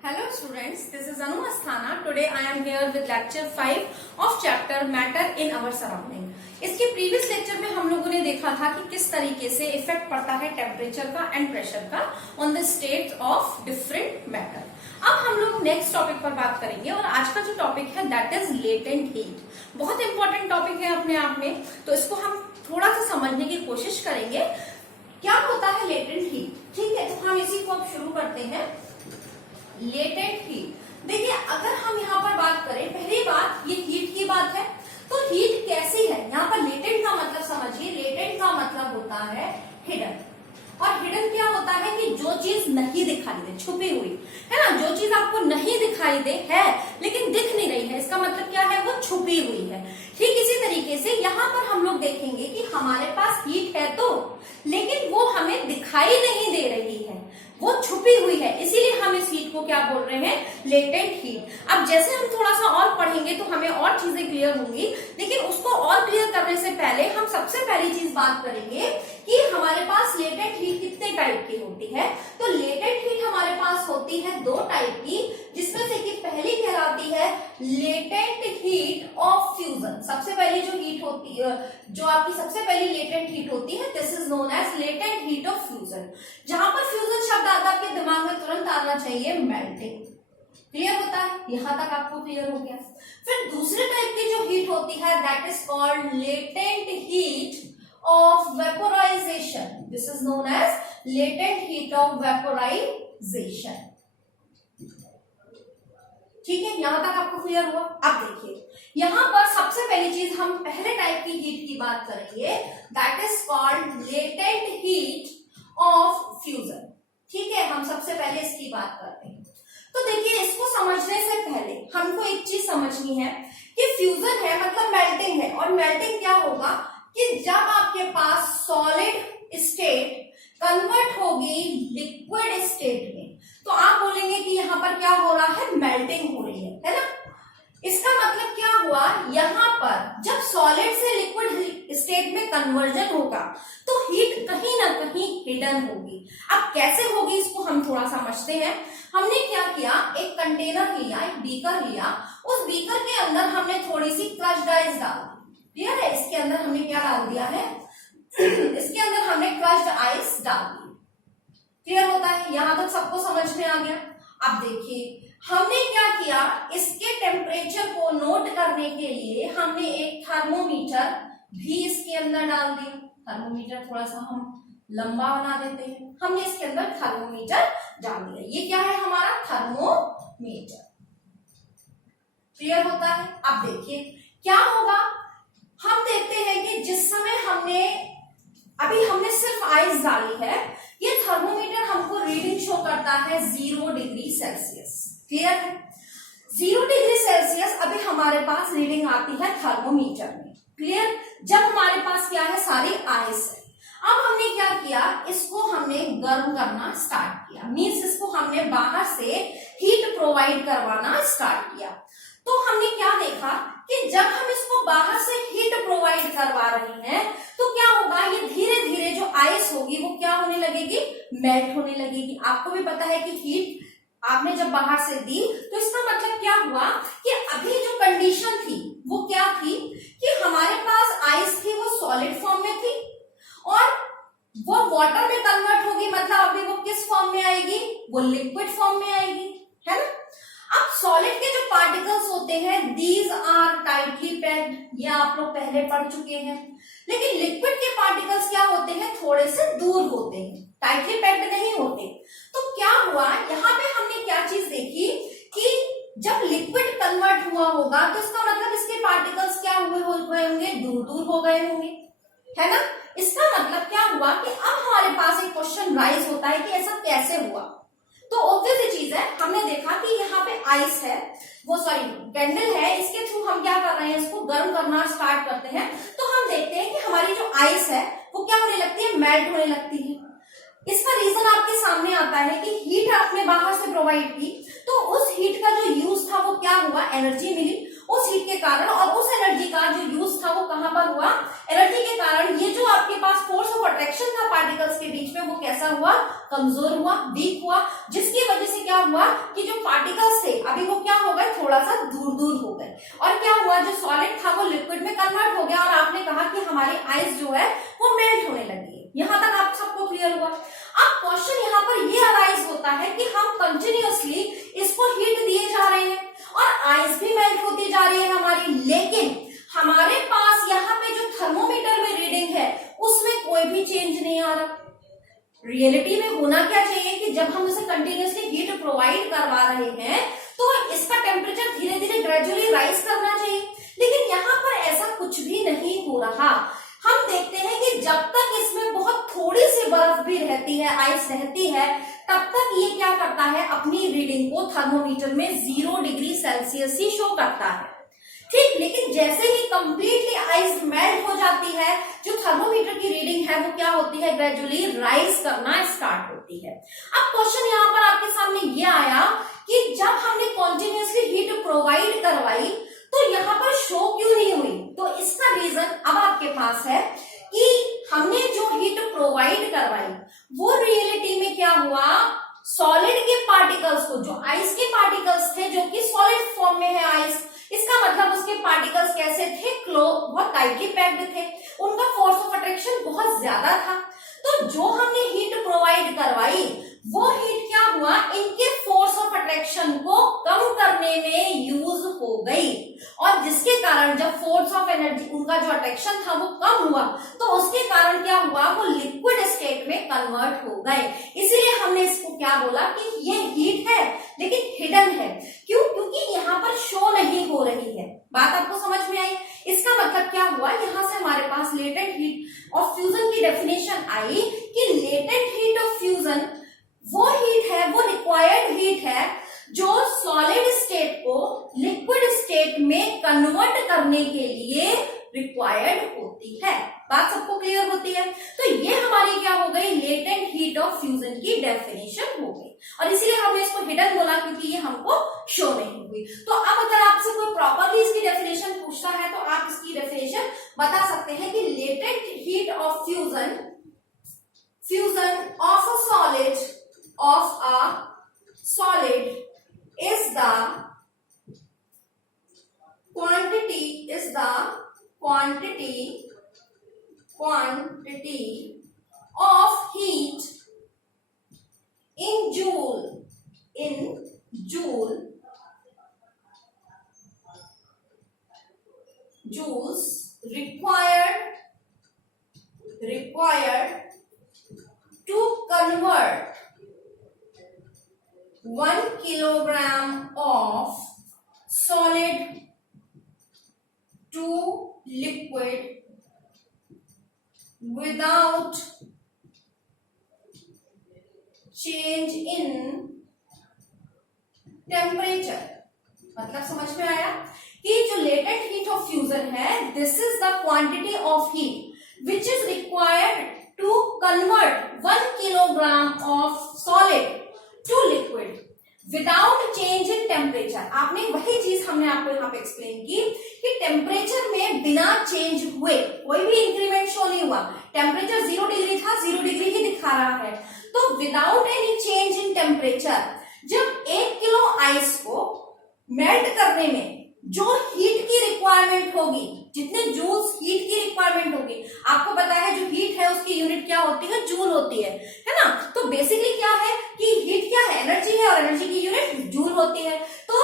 Hello students, this is Anu Asthana. Today I am here with lecture 5 of chapter Matter in our surrounding. इसके previous lecture में हम लोगों ने देखा था कि किस तरीके से इफेक्ट पड़ता है टेम्परेचर का एंड प्रेशर का on the state of different matter. अब हम लोग नेक्स्ट टॉपिक पर बात करेंगे और आज का जो टॉपिक है दैट इज लेटेंट हीट। बहुत इंपॉर्टेंट टॉपिक है अपने आप में, तो इसको हम थोड़ा सा समझने की कोशिश करेंगे। क्या होता है लेटेंट हीट? ठीक है, तो हम इसी को अब शुरू करते हैं। लेटेंट हीट, देखिए अगर हम यहाँ पर बात करें, पहली बात ये हीट की बात है, तो हीट कैसी है? यहाँ पर लेटेंट का मतलब समझिए, लेटेंट का मतलब होता है हिडन। और हिडन क्या होता है कि जो चीज नहीं दिखाई दे, छुपी हुई है ना, जो चीज आपको नहीं दिखाई दे है लेकिन दिख नहीं रही है, इसका मतलब क्या है? वो छुपी हुई है। ठीक इसी तरीके से यहाँ पर हम लोग देखेंगे कि हमारे पास हीट है तो, लेकिन वो हमें दिखाई नहीं दे रही है, वो छुपी हुई है, इसीलिए हम इस हीट को क्या बोल रहे हैं? Latent heat. अब जैसे हम थोड़ा सा और पढ़ेंगे तो हमें और चीजें क्लियर होंगी, लेकिन उसको और क्लियर करने से पहले हम सबसे पहली चीज बात करेंगे कि हमारे पास लेटेंट हीट कितने टाइप की होती है। तो लेटेंट हीट हमारे पास होती है दो टाइप की, जिसमें से कि पहली कहलाती है लेटेंट हीट ऑफ फ्यूजन। सबसे पहली जो हीट होती है, जो आपकी सबसे पहली लेटेंट हीट होती है, this is known as latent heat of fusion. जहां पर फ्यूजन शब्द आता है आपके दिमाग में तुरंत आना चाहिए मेल्टिंग। क्लियर होता है? यहां तक आपको क्लियर हो गया। फिर दूसरे टाइप की जो हीट होती है that is called latent heat of vaporization. This is known as latent heat of vaporization. ठीक है, यहां तक आपको क्लियर हुआ? अब देखिए यहां पर सबसे पहली चीज हम पहले टाइप की हीट की बात करेंगे, that is called latent heat of fusion. ठीक है, हम सबसे पहले इसकी बात करते हैं। तो देखिए इसको समझने से पहले हमको एक चीज समझनी है कि फ्यूजन है मतलब मेल्टिंग है, और मेल्टिंग क्या होगा कि जब आपके पास सॉलिड स्टेट कन्वर्ट होगी लिक्विड स्टेट में, तो आप बोलेंगे कि यहां पर क्या हो रहा है? मेल्टिंग हो रही है ना। इसका मतलब क्या हुआ? यहां पर जब सॉलिड से लिक्विड स्टेट में कन्वर्जन होगा तो हीट कहीं ना कहीं हिडन होगी। अब कैसे होगी इसको हम थोड़ा समझते हैं। हमने क्या किया, एक कंटेनर लिया, एक बीकर लिया, उस बीकर के अंदर हमने थोड़ी सी क्रश्ड आइस डाल दी। क्लियर है? इसके अंदर हमने क्या डाल दिया है? इसके अंदर हमने क्रश्ड आइस डाल दी। क्लियर होता है? यहां तक सबको समझ में आ गया। अब देखिए हमने क्या किया, इसके टेम्परेचर को नोट करने के लिए हमने एक थर्मोमीटर भी इसके अंदर डाल दिया। थर्मोमीटर थोड़ा सा हम लंबा बना देते हैं, हमने इसके अंदर थर्मोमीटर डाल दिया। ये क्या है? हमारा थर्मोमीटर। क्लियर होता है? अब देखिए क्या होगा, हम देखते हैं कि जिस समय हमने सिर्फ आइस डाली है, ये थर्मोमीटर हमको रीडिंग शो करता है 0 डिग्री सेल्सियस। क्लियर है? 0 डिग्री सेल्सियस अभी हमारे पास रीडिंग आती है थर्मोमीटर में। क्लियर? जब हमारे पास क्या है? सारी आइस है। अब हमने क्या किया, इसको हमने गर्म करना स्टार्ट किया, मीन्स इसको हमने बाहर से हीट प्रोवाइड करवाना स्टार्ट किया। तो हमने क्या देखा कि जब हम इसको बाहर से हीट प्रोवाइड करवा रहे हैं तो क्या होगा, ये धीरे धीरे जो आइस होगी वो क्या होने लगेगी? मेल्ट होने लगेगी। आपको भी पता है कि हीट आपने जब बाहर से दी तो इसका मतलब क्या हुआ कि अभी जो कंडीशन थी वो क्या थी कि हमारे पास आइस थी, वो सॉलिड फॉर्म में थी और वो वाटर में कन्वर्ट होगी, मतलब अभी वो किस फॉर्म में आएगी? वो लिक्विड फॉर्म में आएगी, है ना। अब सॉलिड के जो पार्टिकल्स होते हैं दीज आर टाइटली पैक्ड, ये आप लोग पहले पढ़ चुके हैं। लेकिन लिक्विड के पार्टिकल्स क्या होते हैं? थोड़े से दूर होते हैं, टाइटली पैक्ड नहीं होते। तो क्या हुआ, यहाँ पे हमने क्या चीज देखी कि जब लिक्विड कन्वर्ट हुआ होगा तो इसका मतलब इसके पार्टिकल्स क्या हुए होंगे? दूर दूर हो गए होंगे, है ना। इसका मतलब क्या हुआ कि अब हमारे पास एक क्वेश्चन राइज होता है कि ऐसा कैसे हुआ। तो ऑब्वियस चीज है, हमने देखा कि यहाँ पे आइस है, वो सॉरी कैंडल है, इसके थ्रू हम क्या कर रहे हैं? इसको गर्म करना स्टार्ट करते हैं। तो हम देखते हैं कि हमारी जो आइस है वो क्या होने लगती है? मेल्ट होने लगती है। इसका रीजन आपके सामने आता है कि हीट आपने बाहर से प्रोवाइड की, तो उस हीट का जो यूज था वो क्या हुआ? एनर्जी मिली उस हीट के कारण, और उस एनर्जी का जो यूज था वो कहां पर हुआ? एनर्जी के कारण ये जो आपके पास फोर्स ऑफ अट्रैक्शन था पार्टिकल्स के बीच में वो कैसा हुआ? कमजोर हुआ, वीक हुआ, जिसकी वजह से क्या हुआ कि जो पार्टिकल्स थे अभी वो क्या हो गए, थोड़ा सा दूर दूर हो गए, और क्या हुआ, जो सॉलिड था वो लिक्विड में कन्वर्ट हो गया, और आपने कहा कि हमारी आइस जो है वो मेल्ट होने लगी है। यहां तक आप सबको क्लियर हुआ। अब क्वेश्चन यहाँ पर ये अराइज होता है कि हम कंटिन्यूअसली इसको हीट दिए जा रहे हैं और आइस भी मेल्ट होती जा रही है हमारी, लेकिन हमारे पास यहाँ पे जो थर्मोमीटर में रीडिंग है उसमें कोई भी चेंज नहीं आ रहा। रियलिटी में होना क्या चाहिए कि जब हम इसे कंटिन्यूअसली हीट प्रोवाइड करवा रहे हैं तो इसका टेम्परेचर धीरे धीरे ग्रेजुअली राइज करना चाहिए, लेकिन यहाँ पर ऐसा कुछ भी नहीं हो रहा। हम देखते हैं कि जब तक इसमें बहुत थोड़ी सी बर्फ भी रहती है, आइस रहती है, तब तक ये क्या करता है, अपनी रीडिंग को थर्मोमीटर में 0 डिग्री सेल्सियस ही शो करता है, ठीक। लेकिन जैसे ही कंप्लीटली आइस मेल्ट हो जाती है, जो थर्मोमीटर की रीडिंग है वो क्या होती है, ग्रेजुअली राइज करना स्टार्ट होती है। अब क्वेश्चन यहाँ पर आपके सामने ये आया कि जब हमने कॉन्टिन्यूअसली हीट प्रोवाइड करवाई तो यहाँ पर शो क्यों नहीं हुई, तो इसका रीजन अब आपके पास है कि हमने जो हीट प्रोवाइड करवाई वो रियलिटी में क्या हुआ, सॉलिड के पार्टिकल्स को, जो आइस के पार्टिकल्स थे जो कि सॉलिड फॉर्म में है आइस, इसका मतलब उसके पार्टिकल्स कैसे थे, बहुत टाइटली पैक्ड थे, उनका फोर्स ऑफ अट्रैक्शन बहुत ज्यादा था। तो जो हमने हीट प्रोवाइड करवाई वो हीट क्या हुआ, इनके फोर्स ऑफ अट्रैक्शन को कम करने में यूज हो गई, और जिसके कारण जब फोर्स ऑफ एनर्जी, उनका जो अट्रैक्शन था वो कम हुआ, तो उसके कारण क्या हुआ, वो लिक्विड स्टेट में कन्वर्ट हो गए। इसीलिए हमने इसको क्या बोला कि ये हीट है लेकिन हिडन है। क्यों, क्योंकि यहाँ पर शो नहीं हो रही है। बात आपको समझ में आई। इसका मतलब क्या हुआ, यहाँ से हमारे पास लेटेंट हीट ऑफ फ्यूजन की डेफिनेशन आई कि लेटेंट हीट ऑफ फ्यूजन वो हीट है, वो रिक्वायर्ड हीट है जो सॉलिड स्टेट को लिक्विड स्टेट में कन्वर्ट करने के लिए रिक्वायर्ड होती है। बात सबको क्लियर होती है। तो ये हमारी क्या हो गई, लेटेंट हीट ऑफ फ्यूजन की डेफिनेशन हो गई, और इसीलिए हमने इसको हिडन बोला क्योंकि ये हमको शो नहीं हुई। तो अब अगर आपसे कोई प्रॉपरली इसकी डेफिनेशन पूछता है तो आप इसकी डेफिनेशन बता सकते हैं कि latent heat of fusion of a solid is the quantity of heat in joules required to convert 1 kilogram of solid to liquid without change in temperature। मतलब समझ में आया कि जो लेटेंट हीट ऑफ फ्यूजन है, this is the quantity of heat which is required to convert 1 kilogram of solid to liquid without change in temperature. आपने वही चीज हमने आपको यहाँ पे एक्सप्लेन की कि टेम्परेचर में बिना चेंज हुए कोई भी इंक्रीमेंट शो नहीं हुआ। टेम्परेचर 0 डिग्री था, 0 डिग्री ही दिखा रहा है। तो without any change in temperature जब 1 किलो आइस को मेल्ट करने में जो हीट की रिक्वायरमेंट होगी, जितने जूल्स हीट की रिक्वायरमेंट होगी, आपको पता है जो हीट है उसकी यूनिट क्या होती है, जूल होती है ना। तो बेसिकली क्या है कि हीट क्या है, एनर्जी है, और एनर्जी की यूनिट जूल होती है। तो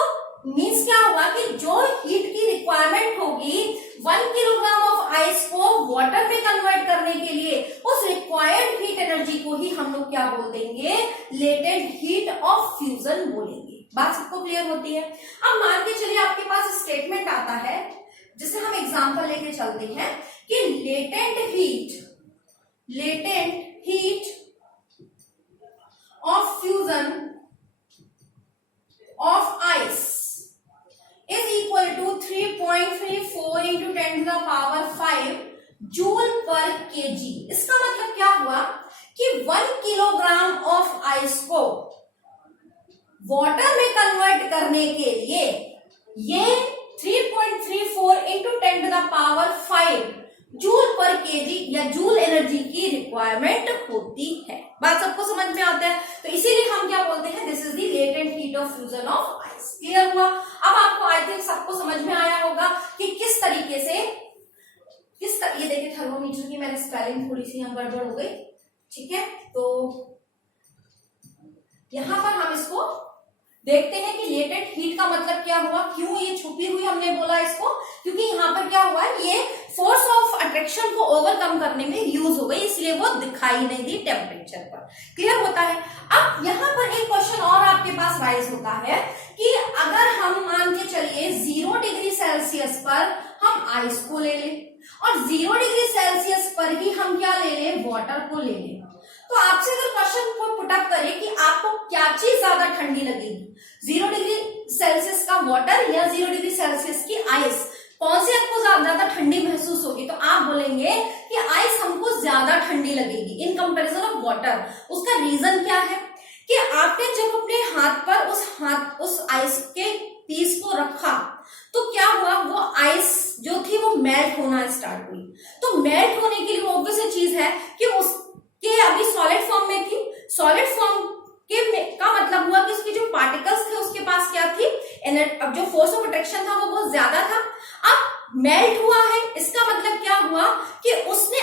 मीन्स क्या हुआ कि जो हीट की रिक्वायरमेंट होगी 1 किलोग्राम ऑफ आइस को वाटर में कन्वर्ट करने के लिए, उस रिक्वायर्ड हीट एनर्जी को ही हम लोग क्या बोल देंगे, लेटेंट हीट ऑफ फ्यूजन बोलेंगे। बात सबको क्लियर होती है। अब मान के चलिए आपके पास स्टेटमेंट आता है जिसे हम एग्जांपल लेके चलते हैं कि latent heat of fusion of ice is equal to 3.34 into 10 to the power 5 joule पर kg। इसका मतलब क्या हुआ कि 1 किलोग्राम ऑफ आइस को वाटर में कन्वर्ट करने के लिए ये 3.34 into 10 to the power 5 joule पर केजी या जूल एनर्जी की रिक्वायरमेंट होती है। बात सबको समझ में आता है। तो इसीलिए हम क्या बोलते हैं, this is the latent of fusion of ice. Clear हुआ? अब आपको आई थिंक सबको समझ में आया होगा कि किस तरीके से ये देखिए थर्मोमीटर की मैंने स्पेलिंग थोड़ी सी यहाँ गड़बड़ हो गई, ठीक है। तो यहां पर हम इसको देखते हैं कि लेटेंट हीट का मतलब क्या हुआ, क्यों ये छुपी हुई हमने बोला इसको, क्योंकि यहाँ पर क्या हुआ है, ये फोर्स ऑफ अट्रैक्शन को ओवरकम करने में यूज हो गई, इसलिए वो दिखाई नहीं दी टेम्परेचर पर। क्लियर होता है? अब यहाँ पर एक क्वेश्चन और आपके पास राइज होता है कि अगर हम मान के चलिए 0 डिग्री सेल्सियस पर हम आइस को ले लें और 0 डिग्री सेल्सियस पर ही हम क्या ले लें, वाटर को ले लें, तो आपसे अगर क्वेश्चन को पुटअप करें कि आपको क्या चीज ज्यादा ठंडी लगेगी, 0 डिग्री सेल्सियस का वाटर या 0 डिग्री सेल्सियस की आइस, कौन सी आपको ज्यादा ठंडी महसूस होगी? तो आप बोलेंगे कि आइस हमको ज्यादा ठंडी लगेगी इन कंपैरिजन ऑफ वाटर। उसका रीजन क्या है कि आपने जब अपने हाथ पर उस आइस के पीस को रखा तो क्या हुआ, वो आइस जो थी वो मेल्ट होना स्टार्ट हुई। तो मेल्ट होने के लिए ऑब्वियस चीज है कि उसके अभी सॉलिड फॉर्म में थी, सॉलिड फॉर्म का मतलब हुआ कि उसके जो पार्टिकल्स थे उसके पास क्या थी, अब जो फोर्स ऑफ अट्रैक्शन था वो बहुत ज्यादा था। अब मेल्ट हुआ है, इसका मतलब क्या हुआ कि उसने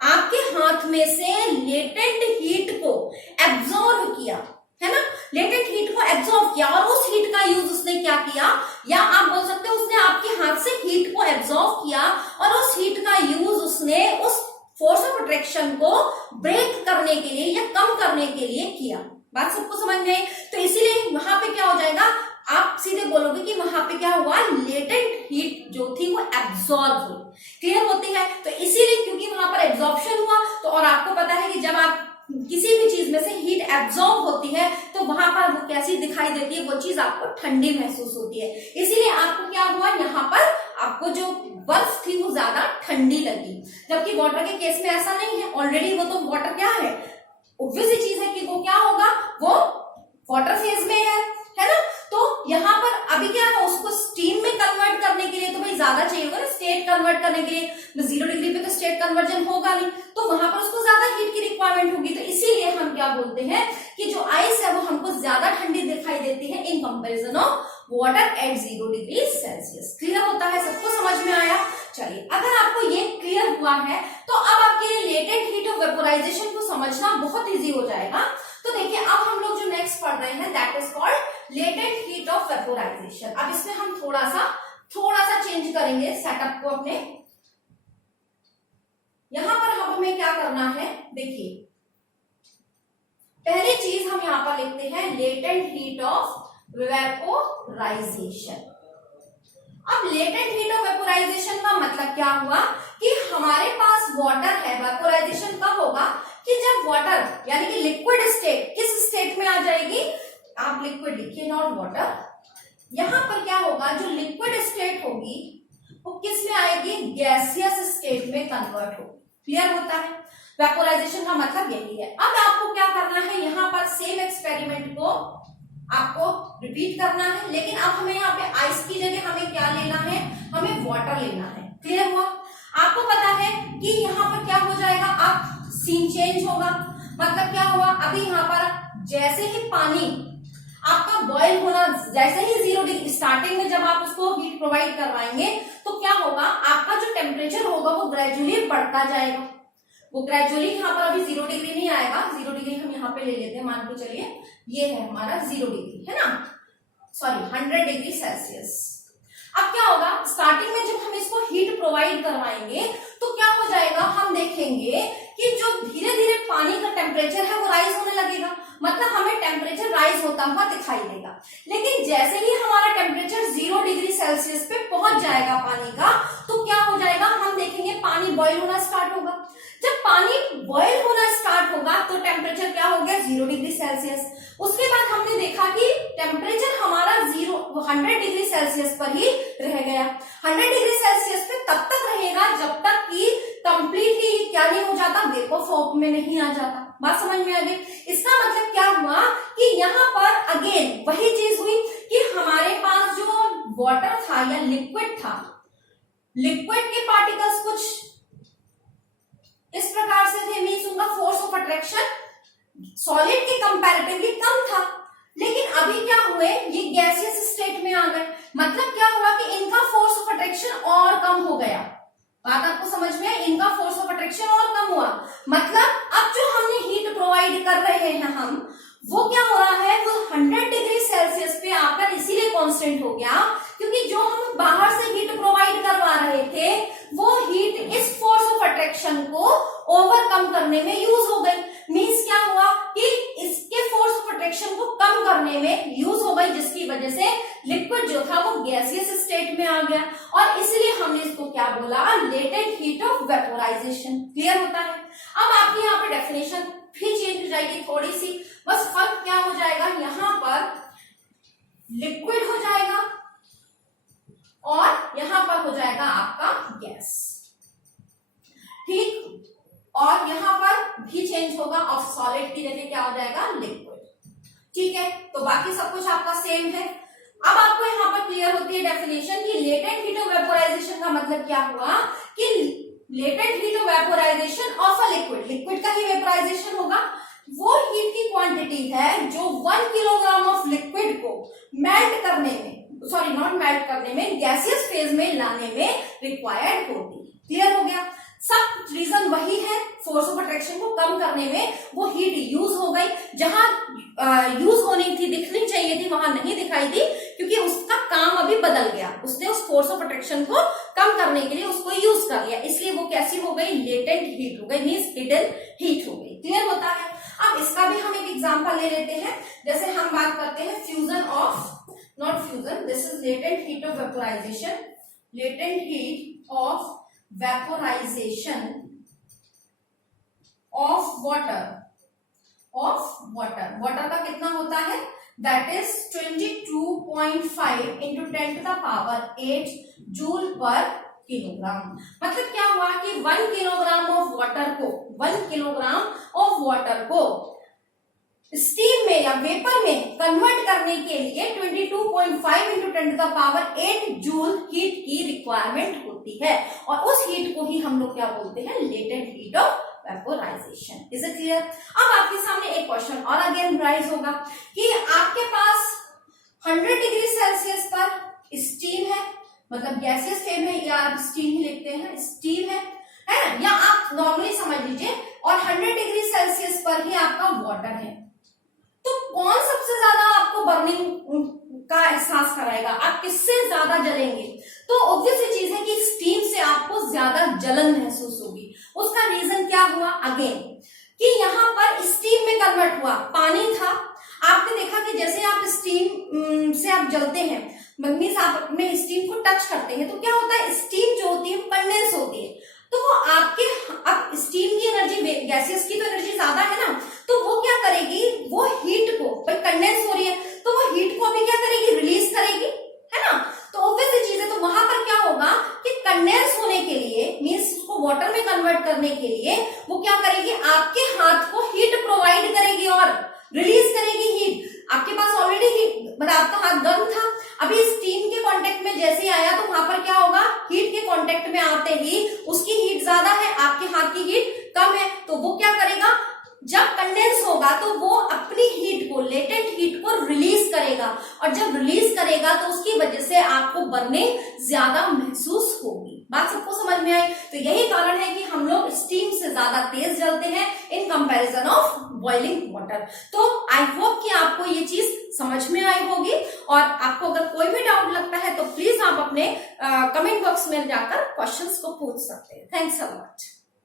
आपके हाथ में से लेटेंट हीट को एब्जॉर्ब किया, है ना, लेटेंट हीट को एब्जॉर्ब किया और उस हीट का यूज उसने क्या किया, या आप बोल सकते हो उसने आपके हाथ से हीट को एब्जॉर्ब किया और उस हीट का यूज उसने उस फोर्स ऑफ अट्रैक्शन को ब्रेक करने के लिए या कम करने के लिए किया। बात सबको समझ में आई? तो इसीलिए वहां पे क्या हो जाएगा, आप सीधे बोलोगे कि वहां पे क्या हुआ, लेटेंट हीट जो थी वो एब्जॉर्ब हुई। क्लियर होती है? तो इसीलिए क्योंकि वहां पर एब्जॉर्प्शन हुआ, तो और आपको पता है कि जब आप किसी भी चीज में से हीट एब्जॉर्ब होती है तो वहां पर वो कैसी दिखाई देती है, वो चीज आपको ठंडी महसूस होती है। इसीलिए आपको क्या हुआ, यहाँ पर आपको जो बर्फ थी वो ज्यादा ठंडी लगी, जबकि वाटर के केस में ऐसा नहीं है। ऑलरेडी वो तो वाटर क्या है, ऑब्वियस चीज है कि वो क्या होगा, वो वाटर फेज में है ना। तो यहाँ पर अभी क्या है, उसको स्टीम में कन्वर्ट करने के लिए तो भाई ज्यादा चाहिए होगा ना, स्टेट कन्वर्ट करने के लिए 0 डिग्री पे तो स्टेट कन्वर्जन होगा नहीं, तो वहां पर उसको ज्यादा हीट की रिक्वायरमेंट होगी। तो इसीलिए हम क्या बोलते हैं कि जो आइस है वो हमको ज्यादा ठंडी दिखाई देती है in comparison of water at 0 degree Celsius. Clear होता है? सबको समझ में आया? चलिए, अगर आपको ये क्लियर हुआ है तो अब आपके लिए लेटेंट हीट ऑफ वेपोराइजेशन को समझना बहुत इजी हो जाएगा। तो देखिए, अब हम लोग जो नेक्स्ट पढ़ रहे हैं that is called latent heat of vaporisation. अब इसमें हम थोड़ा सा चेंज करेंगे सेटअप को अपने। यहां पर अब हमें क्या करना है, देखिए पहली चीज हम यहां पर लिखते हैं लेटेंट हीट ऑफ वेपोराइजेशन। अब लेटेंट हीट ऑफ वेपोराइजेशन का मतलब क्या हुआ कि हमारे पास वाटर है, वेपोराइजेशन कब होगा कि जब वाटर यानी कि लिक्विड स्टेट किस स्टेट में आ जाएगी, आप लिक्विड लिखिए नॉट वाटर। यहां पर क्या होगा, जो लिक्विड स्टेट होगी वो किस में आएगी, गैसियस स्टेट में कन्वर्ट होगी। क्लियर होता है? वेपोराइजेशन का मतलब यही है। अब आपको क्या करना है, यहां पर सेम एक्सपेरिमेंट को आपको रिपीट करना है, लेकिन अब हमें यहाँ पे आइस की जगह हमें क्या लेना है, हमें वाटर लेना है। क्लियर हुआ? आपको पता है कि यहाँ पर क्या हो जाएगा, अब सीन चेंज होगा। मतलब क्या हुआ, अभी यहाँ पर जैसे ही पानी आपका बॉयल होना, जैसे ही 0 डिग्री स्टार्टिंग में जब आप उसको हीट प्रोवाइड करवाएंगे तो क्या होगा, आपका जो टेम्परेचर होगा वो ग्रेजुअली बढ़ता जाएगा। वो ग्रेजुअली यहाँ पर अभी 0 डिग्री नहीं आएगा, 0 डिग्री हम यहाँ पे ले लेते हैं, मान के चलिए ये है हमारा 0 डिग्री, है ना, सॉरी 100 डिग्री सेल्सियस। अब क्या होगा, स्टार्टिंग में जब हम इसको हीट प्रोवाइड करवाएंगे तो क्या हो जाएगा, हम देखेंगे कि जो धीरे धीरे पानी का टेम्परेचर है वो राइज होने लगेगा, मतलब हमें टेम्परेचर राइज होता हुआ दिखाई देगा। लेकिन जैसे ही हमारा टेम्परेचर 0 डिग्री सेल्सियस पे पहुंच जाएगा पानी का, तो क्या हो जाएगा, हम देखेंगे पानी बॉयल होना स्टार्ट होगा। जब पानी बॉयल होना स्टार्ट होगा तो टेम्परेचर क्या हो गया, 0 डिग्री सेल्सियस। उसके बाद हमने देखा कि टेम्परेचर हमारा 100 डिग्री सेल्सियस पर ही रह गया। 100 डिग्री सेल्सियस पे तब तक रहेगा जब तक कि कंप्लीटली क्या नहीं हो जाता, वेपर फॉर्म में नहीं आ जाता। बात समझ में आ गई? इसका मतलब क्या हुआ कि यहाँ पर अगेन वही चीज हुई कि हमारे पास जो वाटर था या लिक्विड था, लिक्विड के पार्टिकल्स कुछ इस प्रकार से थे, मीन्स उनका फोर्स ऑफ अट्रैक्शन सॉलिड के कंपैरेटिवली कम था। हुए ये गैसियस स्टेट में आ गए, मतलब क्या हुआ कि इनका फोर्स ऑफ अट्रैक्शन और कम हो गया। बात आपको समझ में है, इनका फोर्स ऑफ अट्रैक्शन और कम हुआ, मतलब अब जो हमने हीट प्रोवाइड कर रहे हैं हम, वो क्या हो रहा है, वो 100 डिग्री सेल्सियस पे आकर इसीलिए कांस्टेंट हो गया क्योंकि जो हम बाहर से हीट प्रोवाइड करवा रहे थे वो हीट इस फोर्स ऑफ अट्रैक्शन को ओवरकम करने में यूज हो गई। मींस क्या हुआ कि इसके फोर्स ऑफ अट्रैक्शन को कम करने में यूज हो गई, जिसकी वजह से लिक्विड जो था वो गैसियस स्टेट में आ गया और इसलिए हमने इसको क्या बोला, latent heat of vaporisation. Clear होता है। अब आपकी यहाँ पर डेफिनेशन भी चेंज हो जाएगी थोड़ी सी, बस फर्क क्या हो जाएगा, यहां पर लिक्विड हो जाएगा और यहां पर हो जाएगा आपका गैस, ठीक। और यहां पर भी चेंज होगा, ऑफ सॉलिड की जगह क्या हो जाएगा, लिक्विड, ठीक है। तो बाकी सब कुछ आपका सेम है। अब आपको यहां पर क्लियर होती है डेफिनेशन कि लेटेंट हीट ऑफ वेपोराइजेशन का मतलब क्या हुआ कि latent heat of vaporisation of a liquid, liquid का ही वेपोराइजेशन होगा, वो हीट की क्वांटिटी है जो 1 किलोग्राम ऑफ लिक्विड को मेल्ट करने में, सॉरी नॉट मेल्ट करने में, गैसियस फेज में लाने में रिक्वायर्ड होती है। क्लियर हो गया। सब रीजन वही है, फोर्स ऑफ अट्रैक्शन को कम करने में वो हीट यूज हो गई, जहां यूज होनी थी, दिखनी चाहिए थी, वहां नहीं दिखाई दी क्योंकि उसका काम अभी बदल गया, उसने उस फोर्स ऑफ अट्रैक्शन को कम करने के लिए उसको यूज कर लिया, इसलिए वो कैसी हो गई, लेटेंट हीट हो गई, मींस हिडन हीट हो गई। क्लियर होता है। अब इसका भी हम एक एग्जांपल ले लेते हैं, जैसे हम बात करते हैं fusion of, not fusion, this is latent heat of vaporisation, latent heat of vaporisation of water, water का कितना होता है, that is 22.5 into 10 to the power 8 joule per kilogram. मतलब क्या हुआ कि 1 किलोग्राम ऑफ वाटर को, 1 किलोग्राम ऑफ वाटर को स्टीम में या वेपर में कन्वर्ट करने के लिए 22.5 into 10 to the power 8 joule heat की रिक्वायरमेंट होती है और उस हीट को ही हम लोग क्या बोलते हैं, latent heat of vaporisation. Is it clear. अब आपके सामने एक क्वेश्चन और अगेन राइज होगा कि आपके पास 100 डिग्री सेल्सियस पर स्टीम है, मतलब गैसियस फेज में, या आप स्टीम ही लिखते हैं, स्टीम है ना, या आप नॉर्मली समझ लीजिए, और 100 डिग्री सेल्सियस पर ही आपका वाटर है, तो कौन सबसे ज्यादा आपको बर्निंग का एहसास कराएगा, आप किससे ज्यादा जलेंगे। तो ऑब्वियस सी चीज है कि स्टीम से आपको ज्यादा जलन महसूस होगी। उसका रीजन क्या हुआ, अगेन कि यहाँ पर स्टीम में कन्वर्ट हुआ, पानी था, आपने देखा कि जैसे आप स्टीम से आप जलते हैं, मींस आप अपने स्टीम को टच करते हैं, तो क्या होता है, स्टीम जो होती है वो कंडेंस होती है, तो वो आपके, अब स्टीम की एनर्जी, गैसेस की तो एनर्जी ज्यादा है ना, तो वो क्या करेगी, वो हीट को, भाई कंडेंस हो रही है तो वो हीट को अभी क्या करेगी, रिलीज करेगी, है ना। तो ऑब्वियस चीज है, तो वहां पर क्या होगा कि कंडेंस होने के लिए, मींस उसको वाटर में कन्वर्ट करने के लिए वो क्या करेगी, आपके हाथ को हीट प्रोवाइड करेगी और रिलीज करेगी हीट। आपके पास ऑलरेडी हीट, मतलब आपका हाथ गर्म था, अभी स्टीम के कांटेक्ट में जैसे आया तो वहां पर क्या होगा, हीट के कांटेक्ट में आते ही उसकी हीट ज्यादा है, आपके हाथ की हीट कम है, तो वो क्या करेगा, जब कंडेंस होगा तो वो अपनी हीट को, लेटेंट हीट को रिलीज करेगा, और जब रिलीज करेगा तो उसकी वजह से आपको बर्निंग ज्यादा महसूस होगी। बात सबको समझ में आई। तो यही कारण है कि हम लोग स्टीम से ज्यादा तेज जलते हैं in comparison of boiling water. तो आई होप कि आपको ये चीज समझ में आई होगी, और आपको अगर कोई भी डाउट लगता है तो प्लीज आप अपने कमेंट बॉक्स में जाकर क्वेश्चंस को पूछ सकते हैं। Thanks a lot.